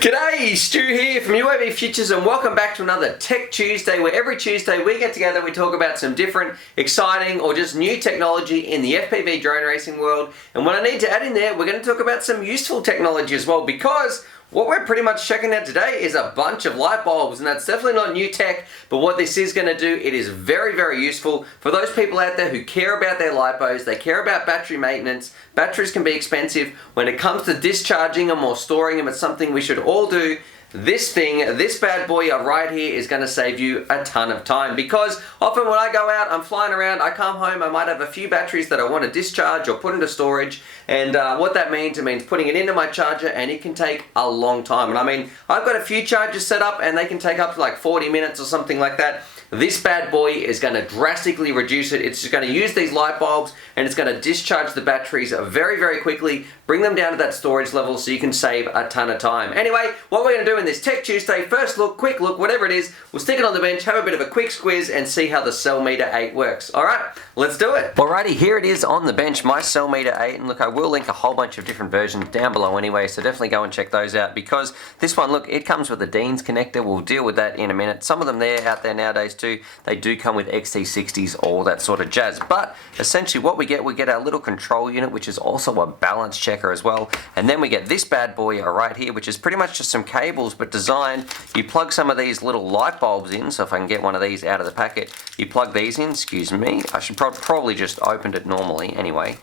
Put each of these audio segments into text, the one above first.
G'day, Stu here from UAVfutures and welcome back to another Tech Tuesday, where every Tuesday we get together, we talk about some different, exciting or just new technology in the FPV drone racing world. And what I need to add in there, we're going to talk about some useful technology as well, because what we're pretty much checking out today is a bunch of light bulbs, and that's definitely not new tech, but what this is going to do, it is very, very useful for those people out there who care about their lipos, they care about battery maintenance. Batteries can be expensive. When it comes to discharging them or storing them, it's something we should all do. This thing, this bad boy right here is going to save you a ton of time, because often when I go out, I'm flying around, I come home, I might have a few batteries that I want to discharge or put into storage, and what that means, it means putting it into my charger, and it can take a long time. And I mean, I've got a few chargers set up and they can take up to like 40 minutes or something like that. This bad boy is going to drastically reduce it. It's just going to use these light bulbs and it's going to discharge the batteries very, very quickly, bring them down to that storage level so you can save a ton of time. Anyway, what we're going to do in this Tech Tuesday, first look, quick look, whatever it is, we'll stick it on the bench, have a bit of a quick squiz and see how the Cellmeter 8 works. Alright, let's do it. Alrighty, here it is on the bench, my Cellmeter 8, and look, I will link a whole bunch of different versions down below anyway, so definitely go and check those out, because this one, look, it comes with a Dean's connector. We'll deal with that in a minute. Some of them out there nowadays too, they do come with XT60s, all that sort of jazz. But essentially what we get our little control unit, which is also a balance checker as well. And then we get this bad boy right here, which is pretty much just some cables, but designed, you plug some of these little light bulbs in. So if I can get one of these out of the packet, you plug these in, excuse me. I should probably just opened it normally anyway.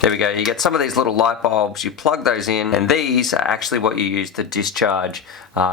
There we go, you get some of these little light bulbs, you plug those in, and these are actually what you use to discharge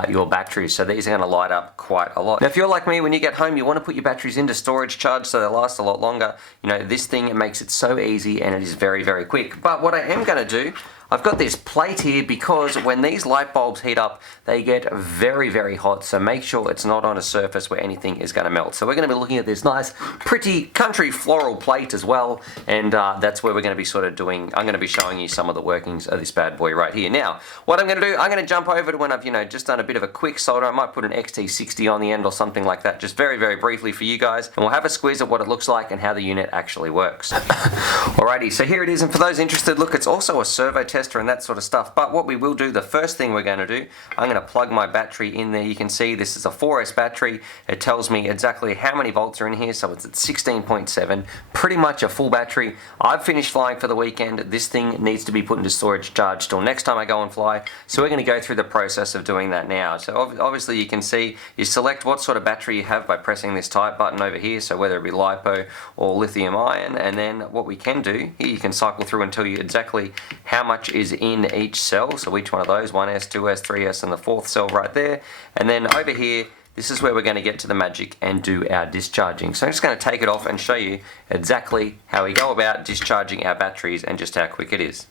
your batteries. So these are going to light up quite a lot. Now if you're like me, when you get home you want to put your batteries into storage charge so they last a lot longer. You know, this thing, it makes it so easy and it is very, very quick. But what I am going to do, I've got this plate here because when these light bulbs heat up, they get very, very hot, so make sure it's not on a surface where anything is going to melt. So we're going to be looking at this nice, pretty country floral plate as well, and that's where we're going to be sort of doing, I'm going to be showing you some of the workings of this bad boy right here. Now, what I'm going to do, I'm going to jump over to when I've, you know, just done a bit of a quick solder. I might put an XT60 on the end or something like that, just very, very briefly for you guys, and we'll have a squeeze of what it looks like and how the unit actually works. Alrighty, so here it is, and for those interested, look, it's also a servo tester and that sort of stuff. But what we will do, the first thing we're going to do, I'm going to plug my battery in there. You can see this is a 4S battery. It tells me exactly how many volts are in here, so it's at 16.7, pretty much a full battery. I've finished flying for the weekend. This thing needs to be put into storage charge till next time I go and fly, so we're going to go through the process of doing that now. So obviously you can see, you select what sort of battery you have by pressing this type button over here, so whether it be LiPo or lithium ion, and then what we can do, here you can cycle through and tell you exactly how much is in each cell, so each one of those, 1S, 2S, 3S, and the fourth cell right there. And then over here, this is where we're going to get to the magic and do our discharging. So I'm just going to take it off and show you exactly how we go about discharging our batteries and just how quick it is.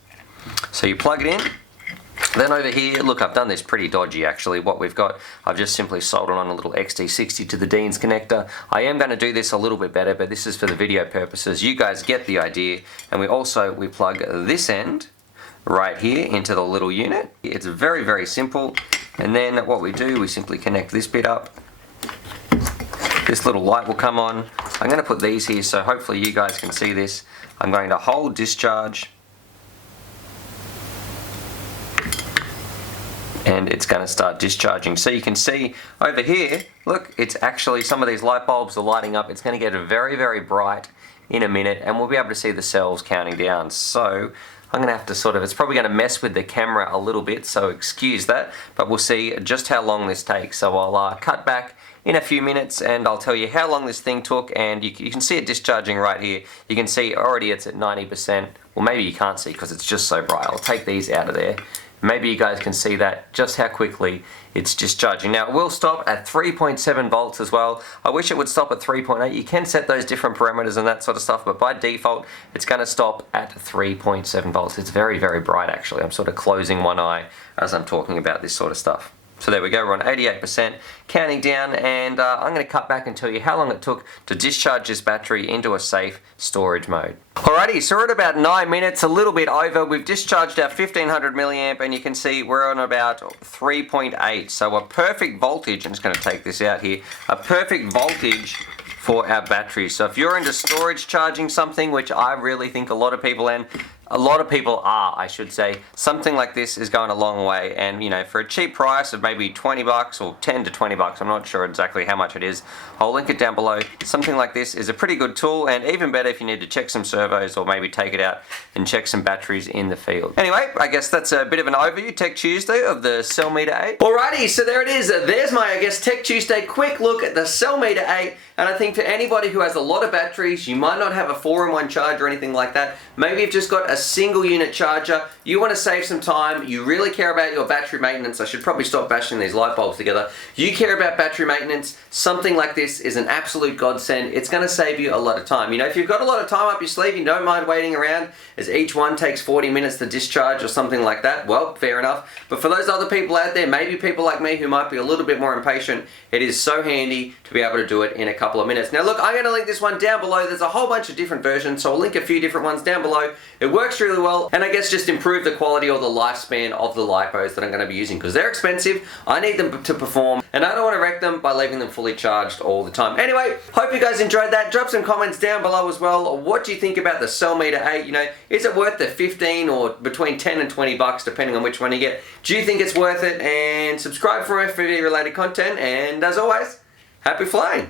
So you plug it in. Then over here, look, I've done this pretty dodgy actually. What we've got, I've just simply soldered on a little XT60 to the Dean's connector. I am going to do this a little bit better, but this is for the video purposes. You guys get the idea. And we plug this end right here into the little unit. It's very, very simple. And then what we do, we simply connect this bit up. This little light will come on. I'm going to put these here so hopefully you guys can see this. I'm going to hold discharge, and it's going to start discharging. So you can see over here, look, it's actually, some of these light bulbs are lighting up. It's going to get very, very bright in a minute, and we'll be able to see the cells counting down. So I'm going to have to sort of, it's probably going to mess with the camera a little bit, so excuse that, but we'll see just how long this takes. So I'll cut back in a few minutes and I'll tell you how long this thing took, and you can see it discharging right here. You can see already it's at 90%. Well, maybe you can't see because it's just so bright. I'll take these out of there. Maybe you guys can see that, just how quickly it's discharging. Now it will stop at 3.7 volts as well. I wish it would stop at 3.8. You can set those different parameters and that sort of stuff, but by default it's going to stop at 3.7 volts. It's very, very bright actually. I'm sort of closing one eye as I'm talking about this sort of stuff. So there we go, we're on 88%, counting down, and I'm going to cut back and tell you how long it took to discharge this battery into a safe storage mode. Alrighty, so we're at about 9 minutes, a little bit over. We've discharged our 1500 milliamp, and you can see we're on about 3.8. So a perfect voltage, I'm just going to take this out here, a perfect voltage for our batteries. So if you're into storage charging something, which I really think a lot of people A lot of people are, I should say. Something like this is going a long way, and you know, for a cheap price of maybe 20 bucks or 10 to 20 bucks, I'm not sure exactly how much it is. I'll link it down below. Something like this is a pretty good tool, and even better if you need to check some servos or maybe take it out and check some batteries in the field. Anyway, I guess that's a bit of an overview, Tech Tuesday, of the Cellmeter 8. Alrighty, so there it is. There's my, I guess, Tech Tuesday quick look at the Cellmeter 8. And I think for anybody who has a lot of batteries, you might not have a 4-in-1 charger or anything like that. Maybe you've just got a single unit charger. You want to save some time. You really care about your battery maintenance. I should probably stop bashing these light bulbs together. You care about battery maintenance. Something like this is an absolute godsend. It's going to save you a lot of time. You know, if you've got a lot of time up your sleeve, you don't mind waiting around as each one takes 40 minutes to discharge or something like that. Well, fair enough. But for those other people out there, maybe people like me who might be a little bit more impatient, it is so handy to be able to do it in a couple of minutes. Now look, I'm going to link this one down below. There's a whole bunch of different versions, so I'll link a few different ones down below. It works really well, and I guess just improve the quality or the lifespan of the lipos that I'm going to be using, because they're expensive. I need them to perform, and I don't want to wreck them by leaving them fully charged all the time. Anyway, hope you guys enjoyed that. Drop some comments down below as well. What do you think about the Cellmeter 8? You know, is it worth the 15 or between 10 and 20 bucks depending on which one you get? Do you think it's worth it? And subscribe for more FPV related content, and as always, happy flying!